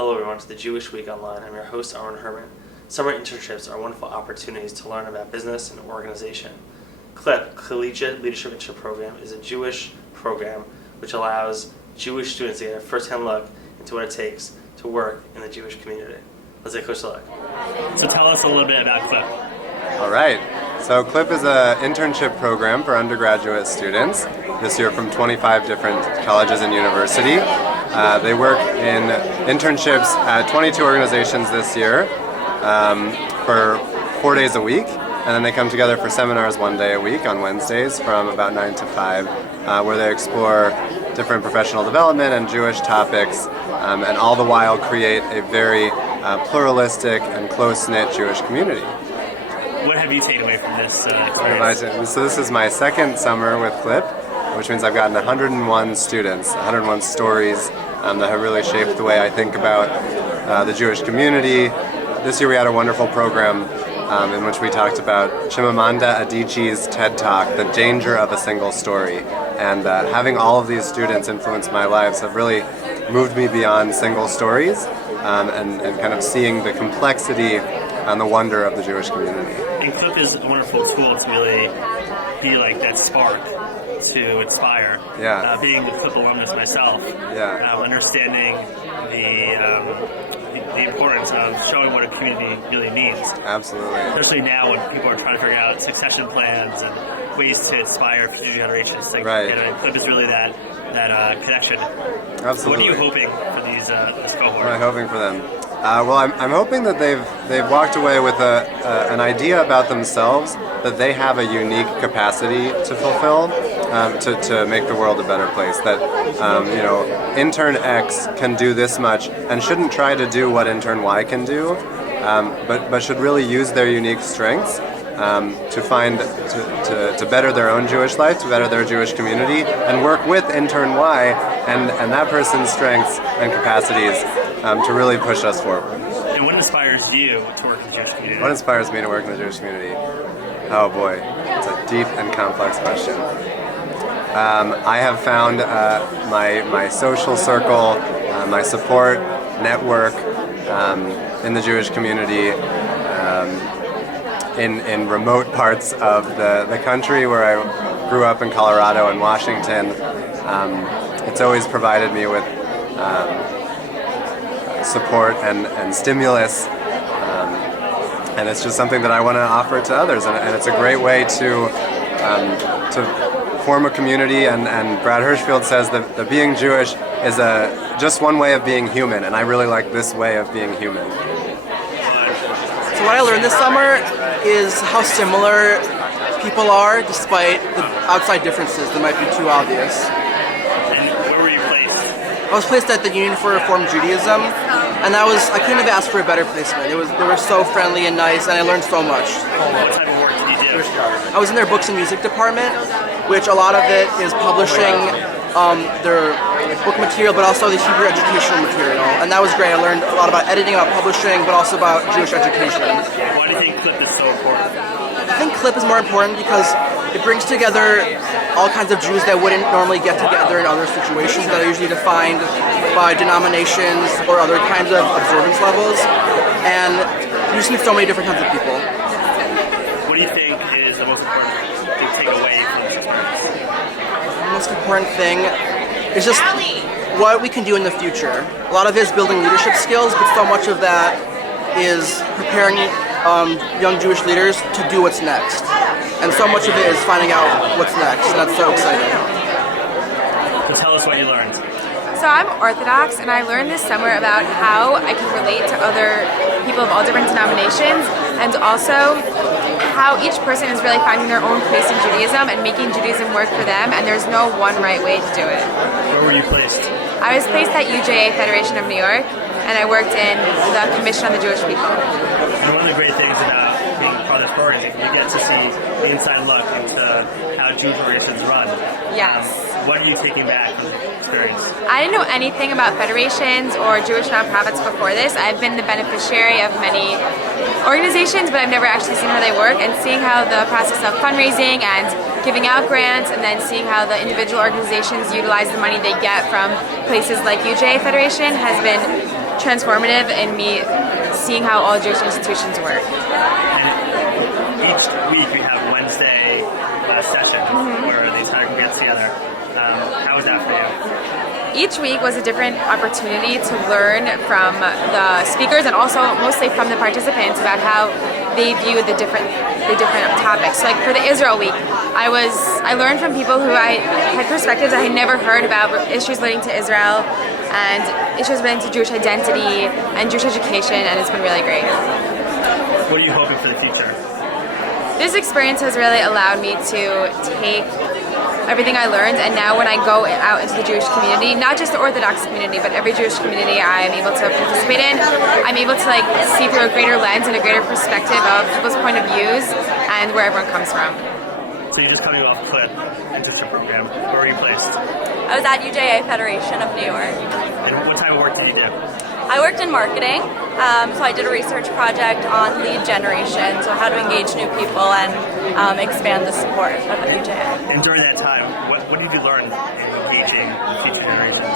Hello everyone to the Jewish Week Online. I'm your host, Aaron Herman. Summer internships are wonderful opportunities to learn about business and organization. CLIP, Collegiate Leadership Internship Program, is a Jewish program which allows Jewish students to get a first-hand look into what it takes to work in the Jewish community. Let's take a closer look. So tell us a little bit about CLIP. All right. So CLIP is an internship program for undergraduate students, this year from 25 different colleges and universities. They work in internships at 22 organizations this year for 4 days a week, and then they come together for seminars 1 day a week on Wednesdays from about 9 to 5, where they explore different professional development and Jewish topics, and all the while create a very pluralistic and close-knit Jewish community. What have you taken away from this experience? So this is my second summer with CLIP, which means I've gotten 101 students, 101 stories that have really shaped the way I think about the Jewish community. This year we had a wonderful program in which we talked about Chimamanda Adichie's TED Talk, The Danger of a Single Story. And having all of these students influence my lives have really moved me beyond single stories and kind of seeing the complexity and the wonder of the Jewish community. And CLIP is a wonderful tool to really be like that spark to inspire. Yeah. Being a CLIP alumnus myself, understanding the importance of showing what a community really means. Absolutely. Especially now when people are trying to figure out succession plans and ways to inspire future generations. Like, right. CLIP is really that connection. Absolutely. What are you hoping for this cohort? What am I hoping for them? Well, I'm hoping that they've walked away with an idea about themselves that they have a unique capacity to fulfill to make the world a better place. That intern X can do this much and shouldn't try to do what intern Y can do, but should really use their unique strengths to better their own Jewish life, to better their Jewish community, and work with intern Y and that person's strengths and capacities to really push us forward. And what inspires you to work in the Jewish community? What inspires me to work in the Jewish community? Oh boy, it's a deep and complex question. I have found my social circle, my support network in the Jewish community in remote parts of the country where I grew up in Colorado and Washington. It's always provided me with support and stimulus, and it's just something that I want to offer to others, and it's a great way to form a community, and Brad Hirschfield says that being Jewish is just one way of being human, and I really like this way of being human. So what I learned this summer is how similar people are despite the outside differences that might be too obvious. And where were you placed? I was placed at the Union for Reform Judaism, and I couldn't have asked for a better placement. They were so friendly and nice, and I learned so much. What type of work did you do? I was in their books and music department, which a lot of it is publishing their book material, but also the Hebrew educational material, and that was great. I learned a lot about editing, about publishing, but also about Jewish education. Why do you think CLIP is so important? I think CLIP is more important because it brings together all kinds of Jews that wouldn't normally get together in other situations that are usually defined by denominations or other kinds of observance levels, and you just meet so many different kinds of people. What do you think is the most important thing to take away from this experience? The most important thing is just what we can do in the future. A lot of it is building leadership skills, but so much of that is preparing young Jewish leaders to do what's next. And so much of it is finding out what's next, and that's so exciting. So tell us what you learned. So I'm Orthodox, and I learned this summer about how I can relate to other people of all different denominations, and also how each person is really finding their own place in Judaism and making Judaism work for them, and there's no one right way to do it. Where were you placed? I was placed at UJA Federation of New York, and I worked in the Commission on the Jewish People. And one of the great things about being part of this program is you get to see the inside look into how Jewish organizations run. Yes. What are you taking back from experience? I didn't know anything about federations or Jewish nonprofits before this. I've been the beneficiary of many organizations, but I've never actually seen how they work, and seeing how the process of fundraising and giving out grants, and then seeing how the individual organizations utilize the money they get from places like UJA Federation has been transformative in me seeing how all Jewish institutions work. And each week we have Wednesday session where the entire group gets together. How was that for you? Each week was a different opportunity to learn from the speakers and also mostly from the participants about how they view the different topics. Like for the Israel week, I learned from people who I had perspectives I had never heard about, issues relating to Israel and issues relating to Jewish identity and Jewish education, and it's been really great. What are you hoping for the future? This experience has really allowed me to take everything I learned, and now when I go out into the Jewish community, not just the Orthodox community, but every Jewish community I am able to participate in, I'm able to see through a greater lens and a greater perspective of people's point of views and where everyone comes from. So you're just coming off CLIP internship program. Where were you placed? I was at UJA Federation of New York. And what type of work did you do? I worked in marketing, so I did a research project on lead generation, so how to engage new people and expand the support of the UJA. And during that time, what did you learn in engaging future generations?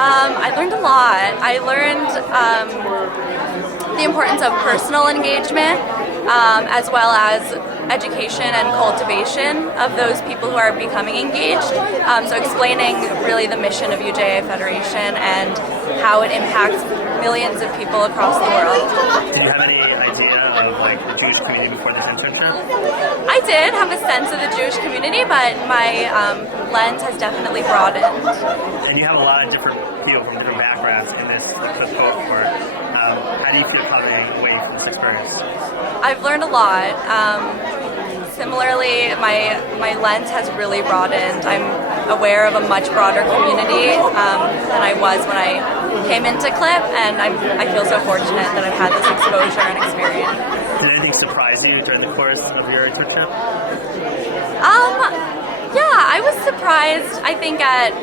I learned a lot. I learned the importance of personal engagement, as well as education and cultivation of those people who are becoming engaged. So explaining really the mission of UJA Federation and how it impacts millions of people across the world. Did you have any idea of the Jewish community before this internship? I did have a sense of the Jewish community, but my lens has definitely broadened. And you have a lot of different people from different backgrounds in this cohort. How do you feel coming away from this experience? I've learned a lot. Similarly, my lens has really broadened. I'm aware of a much broader community than I was when I came into CLIP, and I feel so fortunate that I've had this exposure and experience. Did anything surprise you during the course of your internship? Yeah, I was surprised, I think, at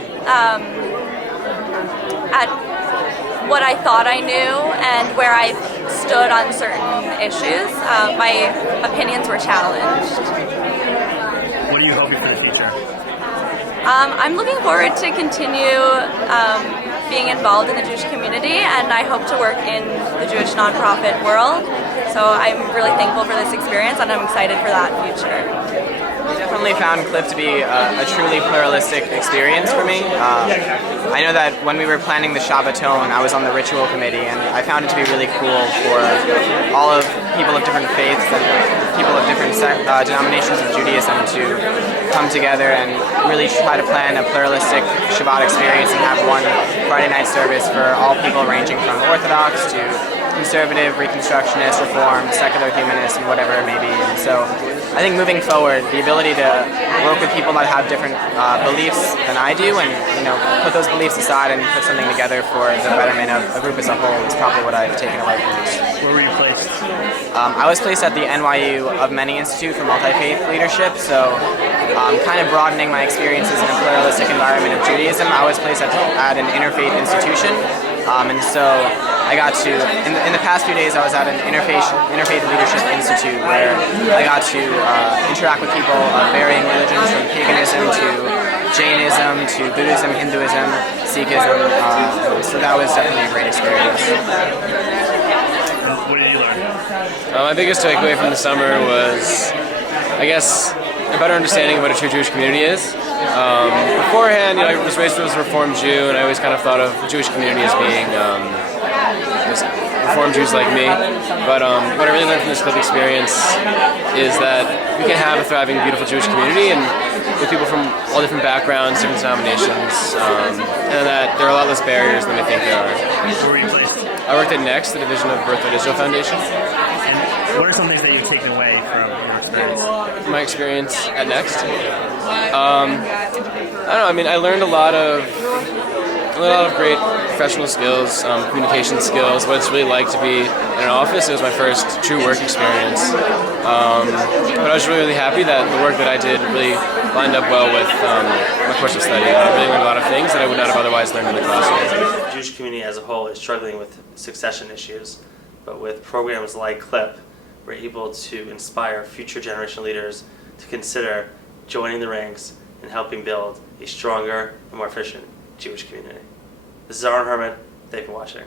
what I thought I knew and where I stood on certain issues. My opinions were challenged. What are you hoping for the future? I'm looking forward to continue being involved in the Jewish community, and I hope to work in the Jewish nonprofit world. So I'm really thankful for this experience, and I'm excited for that future. I definitely found CLIP to be a truly pluralistic experience for me. I know that when we were planning the Shabbaton, I was on the ritual committee, and I found it to be really cool for all of people of different faiths and people of different denominations of Judaism to come together and really try to plan a pluralistic Shabbat experience and have one Friday night service for all people ranging from Orthodox to conservative, Reconstructionist, Reformed, secular humanists, and whatever it may be. And so I think moving forward, the ability to work with people that have different beliefs than I do and put those beliefs aside and put something together for the betterment of a group as a whole is probably what I've taken away from this. Where were you placed? I was placed at the NYU of Many Institute for Multi-Faith Leadership, so kind of broadening my experiences in a pluralistic environment of Judaism. I was placed at an interfaith institution, and so I got to, in the past few days, I was at an interfaith leadership institute where I got to interact with people of varying religions, from paganism to Jainism to Buddhism, Hinduism, Sikhism, so that was definitely a great experience. What did you learn? My biggest takeaway from the summer was, I guess, a better understanding of what a true Jewish community is. Beforehand, I was raised as a Reformed Jew, and I always kind of thought of the Jewish community as being just Reformed Jews like me. But what I really learned from this CLIP experience is that we can have a thriving, beautiful Jewish community, and with people from all different backgrounds, different denominations, and that there are a lot less barriers than we think there are. Where were you placed? I worked at Next, the division of Birthright Israel Foundation. And what are some things that you've taken away from your experience? My experience at Next? I don't know, I mean, I learned a lot of great professional skills, communication skills, what it's really like to be in an office. It was my first true work experience. But I was really, really happy that the work that I did really lined up well with my course of study. I really learned a lot of things that I would not have otherwise learned in the classroom. The Jewish community as a whole is struggling with succession issues, but with programs like CLIP, we're able to inspire future generation leaders to consider joining the ranks and helping build a stronger and more efficient Jewish community. This is Aaron Herman. Thank you for watching.